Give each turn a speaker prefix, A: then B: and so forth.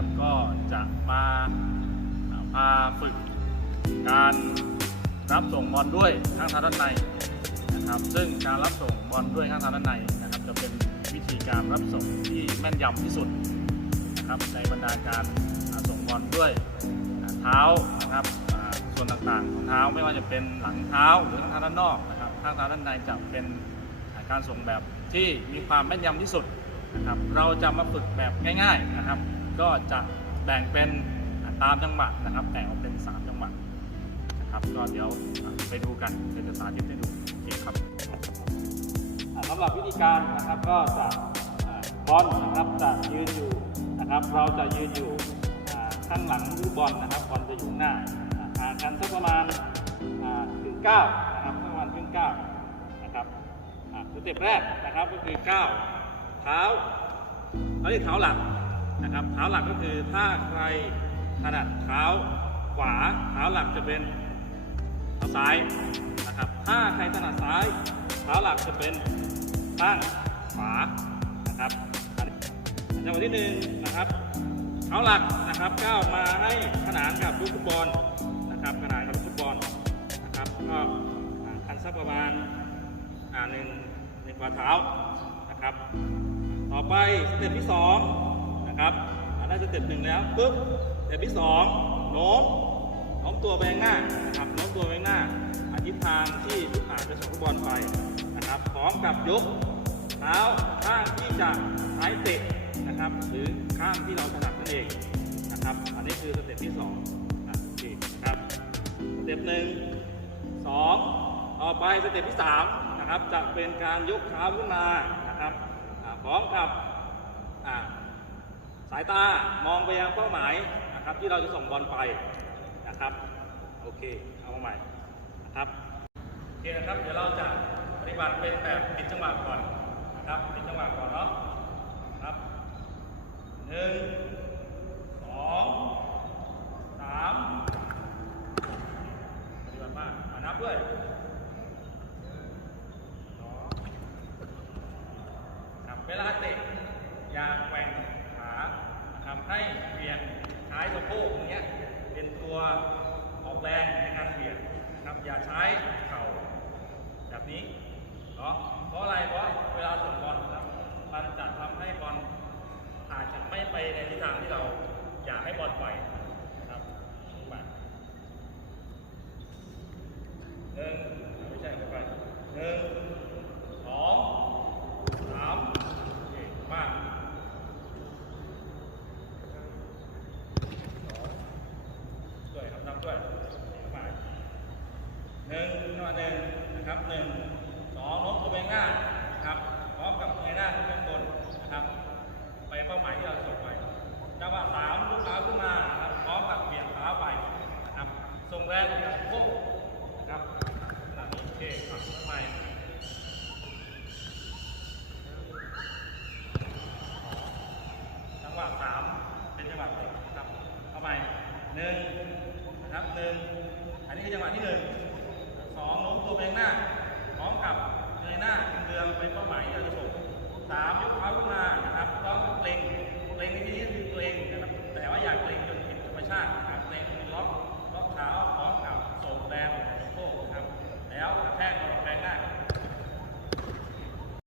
A: อ่าพาฝึกการรับส่งบอลด้วยข้างเท้าด้านในนะครับ ซึ่งการรับส่งบอลด้วยข้างเท้าด้านในนะครับ จะเป็นวิธีการรับส่งที่แม่นยำที่สุดนะครับในบรรดาการส่งบอลด้วยเท้านะครับส่วนต่างๆของเท้าไม่ว่าจะเป็นหลังเท้าหรือข้างเท้าด้านนอกนะครับข้างเท้าด้านในจะเป็นการส่งแบบที่มีความแม่นยำที่สุดนะครับ เราจะมาฝึกแบบง่าย ๆนะครับ ก็จะแบ่งเป็นตามจังหวะนะครับแบ่งออกเป็น 3 จังหวะนะครับก็เดี๋ยวไปดูกันเดี๋ยวจะสาธิตให้ดูโอเคครับสำหรับวิธีการนะครับก็จะบอลนะครับจะยืนอยู่นะครับ เราจะยืนอยู่ข้างหลังลูกบอลนะครับบอลจะอยู่หน้าห่างกันสักประมาณถึงเก้านะครับประมาณถึงเก้านะครับสเต็ปแรกนะครับก็คือเก้าเท้าเขาเรียกเท้าหลัก นะครับ เท้าหลักก็คือถ้าใครถนัดเท้าขวาเท้าหลักจะเป็นเท้าซ้ายนะครับ ถ้าใครถนัดซ้ายเท้าหลักจะเป็นข้างขวานะครับอันจังหวะที่หนึ่งนะครับเท้าหลักนะครับก้าวมาให้ขนานกับลูกฟุตบอลนะครับขนานกับลูกฟุตบอลนะครับก็อ่าคันสักประมาณอ่าหนึ่งหนึ่งกว่าเท้านะครับ ต่อไปสเต็ปที่สอง นะครับอ่าได้สเต็ปหนึ่งแล้วปุ๊บสเต็ปที่สองโน้มโน้มตัวไปข้างหน้านะครับโน้มตัวไปข้างหน้าอาทิศทางที่ลูกอาจจะส่งลูกบอลไปนะครับ พร้อมกับยกเท้าข้างที่จะใช้เตะนะครับ หรือข้างที่เราถนัดนั่นเองนะครับ อันนี้คือสเต็ปที่สองนะครับสเต็ปหนึ่งสองต่อไปสเต็ปที่สามนะครับจะเป็นการยกเท้าขึ้นมานะครับพร้อมกับ สายตามองไปยังเป้าหมายนะครับ ที่เราจะส่งบอลไปนะครับ โอเค เอามาใหม่นะครับโอเคนะครับ เดี๋ยวเราจะปฏิบัติเป็นแบบปิดจังหวะก่อนนะครับปิดจังหวะก่อนเนาะครับหนึ่งสองสามปฏิบัติมากมานับด้วยเวลาเตะอย่าแกว่ง ขาทำให้เบี่ยงท้ายสะโพกอย่างเงี้เป็นตัวออกแรงในการเบี่ยงนะครับอย่าใช้เข่าแบบนี้เนาะเพราะอะไรเพราะเวลาส่งบอลนะครับมันจะทำให้บอลอาจจะไม่ไปในทิศทางที่เราอยากให้บอลไปนะครับหนึ่งไม่ใช่ไปหนึ่งสอง สามเก่งมากสองด้วยครับนับด้วยไป หนึ่งจังหวะหนึ่งนะครับหนึ่งสองโน้มตัวไปข้างหน้านะครับพร้อมกับเงยหน้าขึ้นไปบนนะครับ ไปเป้าหมายที่เราส่งไปจังหวะสามลูกเท้าขึ้นมาครับพร้อมกับเบี่ยงเท้าไปนะครับส่งแรงไปกับโค้งนะครับหลังนี้โอเคอะทำไมจังหวะสามเป็นจังหวะเตะนะครับเข้าไปหนึ่งนะครับหนึ่งอันนี้คือจังหวะที่หนึ่ง 2โน้มตัวไปข้างหน้า พร้อมกับเงยหน้าเดืองเป็นเป้าหมายที่เราจะส่ง3ยก